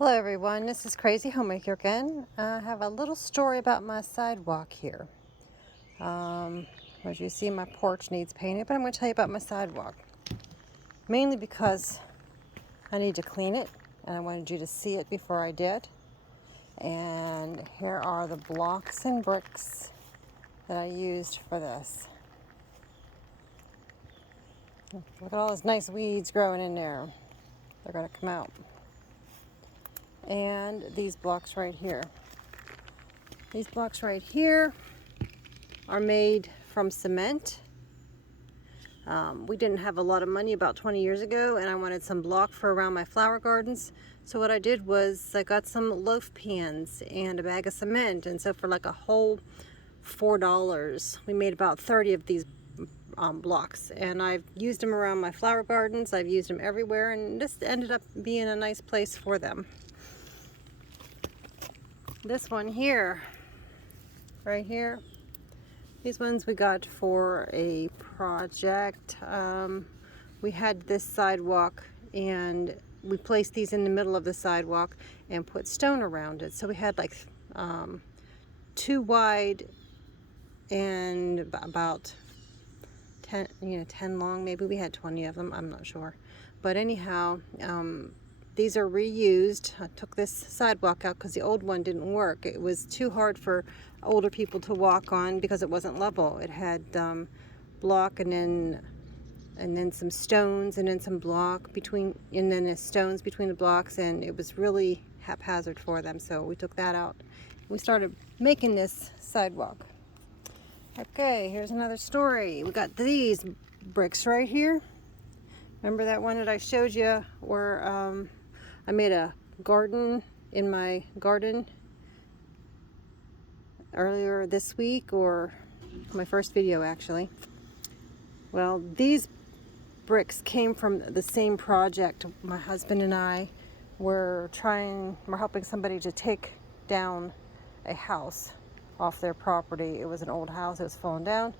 Hello everyone, this is Crazy Homemaker again. I have a little story about my sidewalk here. As you see, my porch needs painting, but I'm going to tell you about my sidewalk. Mainly because I need to clean it, and I wanted you to see it before I did. And here are the blocks and bricks that I used for this. Look at all those nice weeds growing in there. They're going to come out. And these blocks right here. These blocks right here are made from cement. We didn't have a lot of money about 20 years ago, and I wanted some block for around my flower gardens. So what I did was I got some loaf pans and a bag of cement, and so for like a whole $4, we made about 30 of these blocks, and I've used them around my flower gardens. I've used them everywhere, and this ended up being a nice place for them. This one here, right here, these ones we got for a project. We had this sidewalk, and we placed these in the middle of the sidewalk and put stone around it. So we had like 2 wide and about 10 long. Maybe we had 20 of them. I'm not sure. But anyhow, these are reused. I took this sidewalk out because the old one didn't work. It was too hard for older people to walk on because it wasn't level. It had block and then some stones and then some block between, and then stones between the blocks, and it was really haphazard for them. So we took that out. We started making this sidewalk. Okay, here's another story. We got these bricks right here. Remember that one that I showed you where I made a garden in my garden earlier this week, or my first video actually? Well, these bricks came from the same project. My husband and I we're helping somebody to take down a house off their property. It was an old house, it was falling down.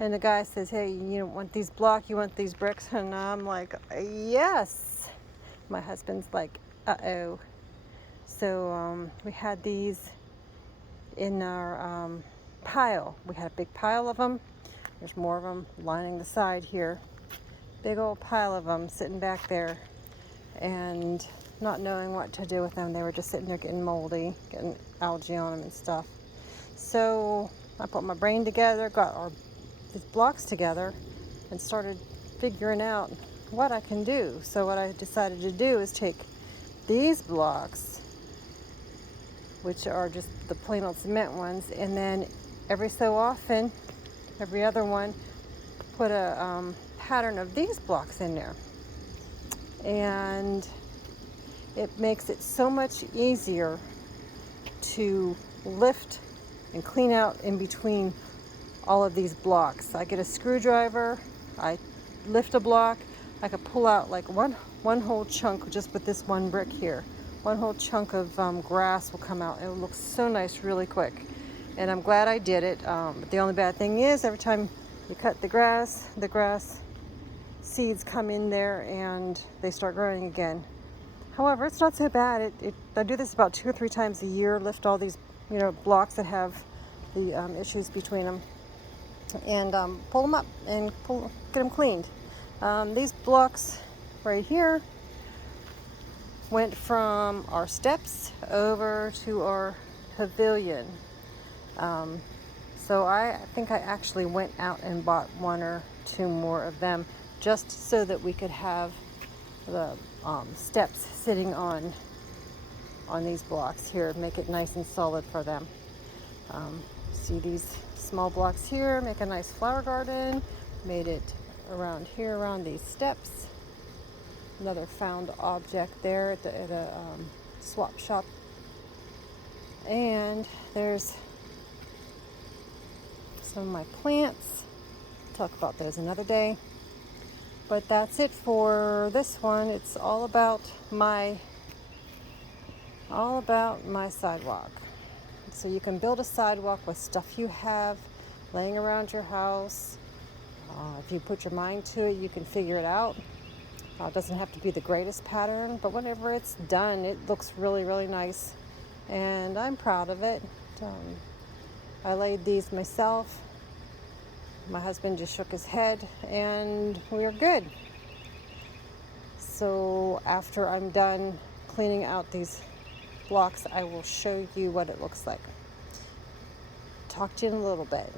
And the guy says, hey, you don't want these blocks, you want these bricks? And I'm like, yes. My husband's like, uh-oh. So we had these in our pile. We had a big pile of them. There's more of them lining the side here. Big old pile of them sitting back there, and not knowing what to do with them. They were just sitting there getting moldy, getting algae on them and stuff. So I put my brain together, got these blocks together, and started figuring out what I can do. So what I decided to do is take these blocks, which are just the plain old cement ones, and then every so often, every other one, put a pattern of these blocks in there. And it makes it so much easier to lift and clean out in between all of these blocks. I get a screwdriver, I lift a block, I could pull out like one whole chunk just with this one brick here. One whole chunk of grass will come out. It will look so nice really quick. And I'm glad I did it. But the only bad thing is every time you cut the grass seeds come in there and they start growing again. However, it's not so bad. I do this about 2 or 3 times a year, lift all these blocks that have the issues between them, and pull them up and get them cleaned. These blocks right here went from our steps over to our pavilion. So I think I actually went out and bought 1 or 2 more of them just so that we could have the steps sitting on these blocks here, make it nice and solid for them. See these small blocks here, make a nice flower garden. Made it around here, around these steps. Another found object there at a swap shop. And there's some of my plants. Talk about those another day. But that's it for this one. It's all about my sidewalk. So you can build a sidewalk with stuff you have laying around your house. If you put your mind to it, you can figure it out. It doesn't have to be the greatest pattern, but whenever it's done, it looks really, really nice. And I'm proud of it. I laid these myself. My husband just shook his head, and we're good. So after I'm done cleaning out these blocks, I will show you what it looks like. Talk to you in a little bit.